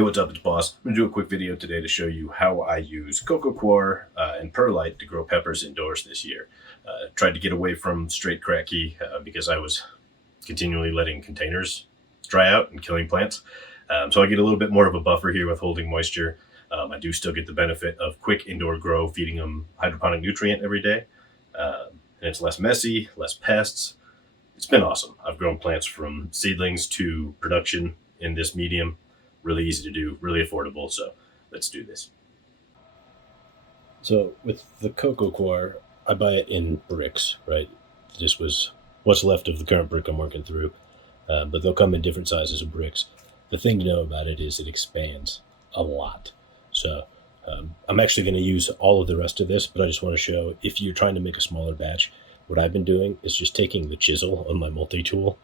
Hey, what's up? It's Boss. I'm going to do a quick video today to show you how I use COCO COIR and perlite to grow peppers indoors this year. Tried to get away from straight cracky because I was continually letting containers dry out and killing plants. So I get a little bit more of a buffer here with holding moisture. I do still get the benefit of quick indoor grow, feeding them hydroponic nutrient every day. And it's less messy, less pests. It's been awesome. I've grown plants from seedlings to production in this medium. Really easy to do, really affordable. So let's do this. So with the COCO COIR, I buy it in bricks, right? This was what's left of the current brick I'm working through, but they'll come in different sizes of bricks. The thing to know about it is it expands a lot. So I'm actually going to use all of the rest of this, but I just want to show if you're trying to make a smaller batch, what I've been doing is just taking the chisel on my multi-tool,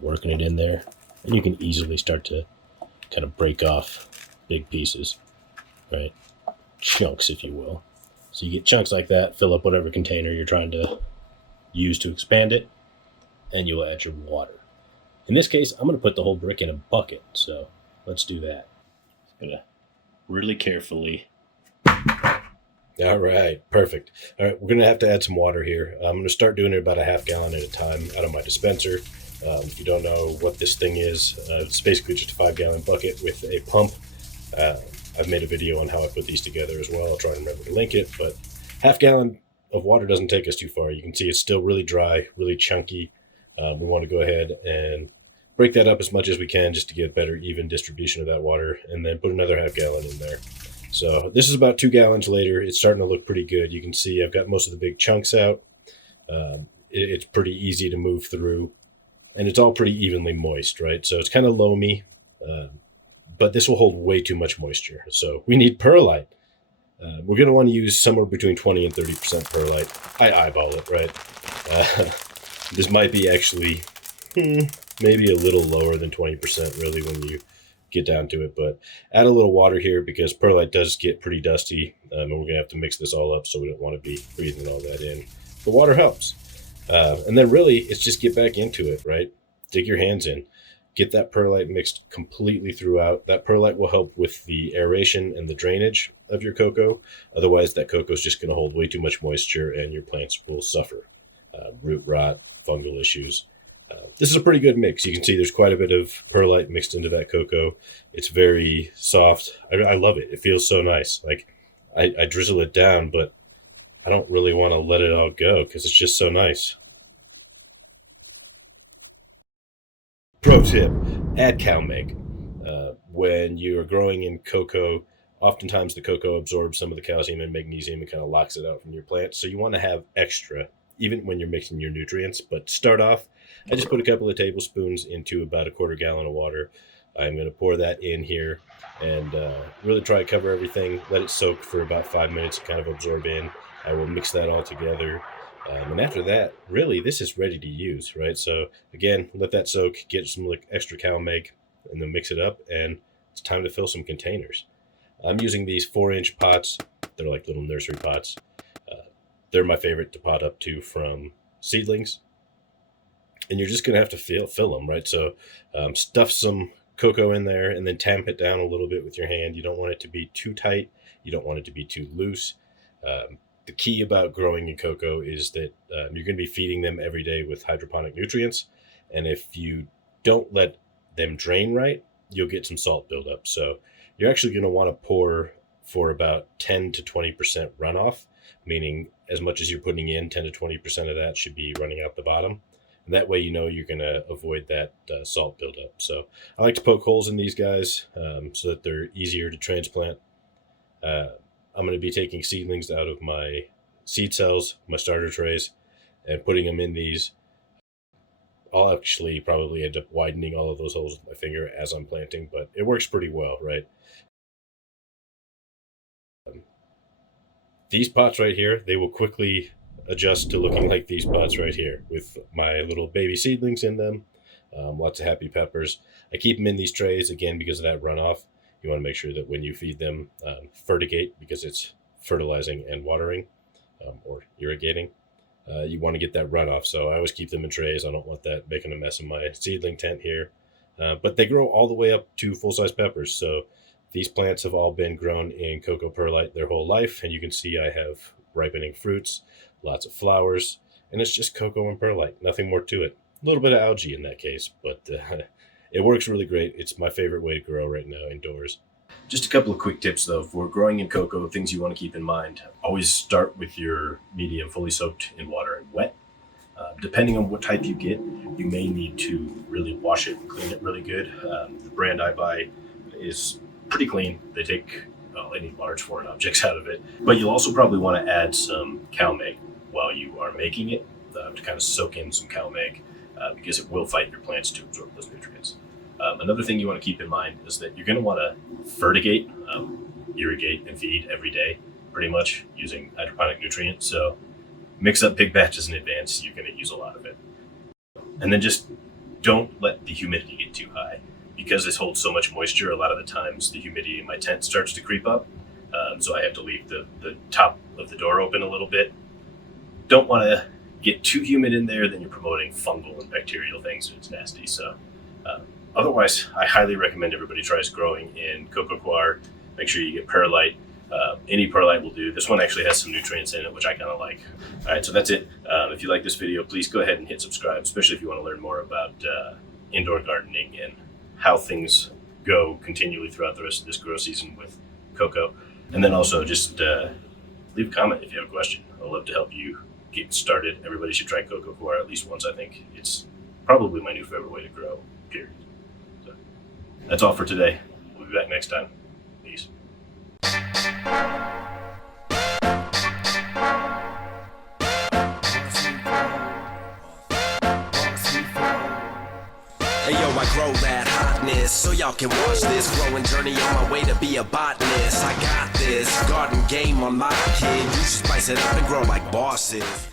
working it in there, and you can easily start to kind of break off big pieces, right? Chunks, if you will. So you get chunks like that, fill up whatever container you're trying to use to expand it, and you'll add your water. In this case, I'm going to put the whole brick in a bucket, so let's do that. I'm going to really carefully. All right, perfect. All right, we're going to add some water here. I'm going to start doing it about a half gallon at a time out of my dispenser. If you don't know what this thing is, it's basically just a 5-gallon bucket with a pump. I've made a video on how I put these together as well. I'll try and remember to link it, but half gallon of water doesn't take us too far. You can see it's still really dry, really chunky. We want to go ahead and break that up as much as we can just to get better even distribution of that water, and then put another half gallon in there. So this is about 2 gallons later. It's starting to look pretty good. You can see I've got most of the big chunks out. It's pretty easy to move through. And it's all pretty evenly moist, right? So it's kind of loamy, but this will hold way too much moisture. So we need perlite. We're going to want to use somewhere between 20 and 30% perlite. I eyeball it, right? This might be actually maybe a little lower than 20% really when you get down to it, but add a little water here because perlite does get pretty dusty, and we're going to have to mix this all up, so we don't want to be breathing all that in. The water helps. And then really it's just get back into it, right? Dig your hands in, get that perlite mixed completely throughout. That perlite will help with the aeration and the drainage of your cocoa. Otherwise that cocoa is just going to hold way too much moisture and your plants will suffer root rot, fungal issues. This is a pretty good mix. You can see there's quite a bit of perlite mixed into that cocoa. It's very soft. I love it. It feels so nice. Like I drizzle it down, but I don't really want to let it all go because it's just so nice. Pro tip, add CalMag. When you are growing in cocoa, oftentimes the cocoa absorbs some of the calcium and magnesium and kind of locks it out from your plant. So you want to have extra, even when you're mixing your nutrients. But start off, I just put a couple of tablespoons into about a 1/4 gallon of water. I'm going to pour that in here and really try to cover everything. Let it soak for about 5 minutes, kind of absorb in. I will mix that all together. And after that, really, this is ready to use, right? So again, let that soak, get some extra CalMag, and then mix it up, and it's time to fill some containers. I'm using these 4-inch pots. They're like little nursery pots. They're my favorite to pot up to from seedlings. And you're just going to have to fill them, right? So stuff some cocoa in there and then tamp it down a little bit with your hand. You don't want it to be too tight. You don't want it to be too loose. The key about growing in cocoa is that you're going to be feeding them every day with hydroponic nutrients. And if you don't let them drain right, you'll get some salt buildup. So you're actually going to want to pour for about 10 to 20% runoff, meaning as much as you're putting in, 10 to 20% of that should be running out the bottom. And that way you know you're going to avoid that salt buildup. So I like to poke holes in these guys so that they're easier to transplant. I'm going to be taking seedlings out of my seed cells, my starter trays, and putting them in these. I'll actually probably end up widening all of those holes with my finger as I'm planting, but it works pretty well, right? These pots right here, they will quickly adjust to looking like these pots right here with my little baby seedlings in them. Lots of happy peppers. I keep them in these trays, again, because of that runoff. You want to make sure that when you feed them, fertigate, because it's fertilizing and watering or irrigating. You want to get that runoff. So I always keep them in trays. I don't want that making a mess in my seedling tent here. But they grow all the way up to full-size peppers. So these plants have all been grown in cocoa perlite their whole life. And you can see I have ripening fruits, lots of flowers, and it's just cocoa and perlite, nothing more to it. A little bit of algae in that case, but it works really great. It's my favorite way to grow right now indoors. Just a couple of quick tips though for growing in cocoa, things you want to keep in mind. Always start with your medium fully soaked in water and wet. Depending on what type you get, you may need to really wash it and clean it really good. The brand I buy is pretty clean. They take any large foreign objects out of it. But you'll also probably want to add some cow meg while you are making it to kind of soak in some cow meg because it will fight your plants to absorb those nutrients. Another thing you want to keep in mind is that you're going to want to fertigate, irrigate, and feed every day, pretty much using hydroponic nutrients. So mix up big batches in advance. You're going to use a lot of it. And then just don't let the humidity get too high. Because this holds so much moisture, a lot of the times the humidity in my tent starts to creep up. So I have to leave the top of the door open a little bit. Don't want to get too humid in there, then you're promoting fungal and bacterial things, and it's nasty. So otherwise, I highly recommend everybody tries growing in COCO COIR. Make sure you get perlite. Any perlite will do. This one actually has some nutrients in it, which I kind of like. All right, so that's it. If you like this video, please go ahead and hit subscribe, especially if you want to learn more about indoor gardening and how things go continually throughout the rest of this grow season with cocoa. And then also just leave a comment if you have a question. I'd love to help you get started. Everybody should try COCO COIR at least once. I think it's probably my new favorite way to grow, period. So that's all for today. We'll be back next time. Peace. Hey yo, I grow that hotness so y'all can watch this growing journey on my way to be a botanist. I got this garden game on lock, kid. You should spice it up and grow like bosses.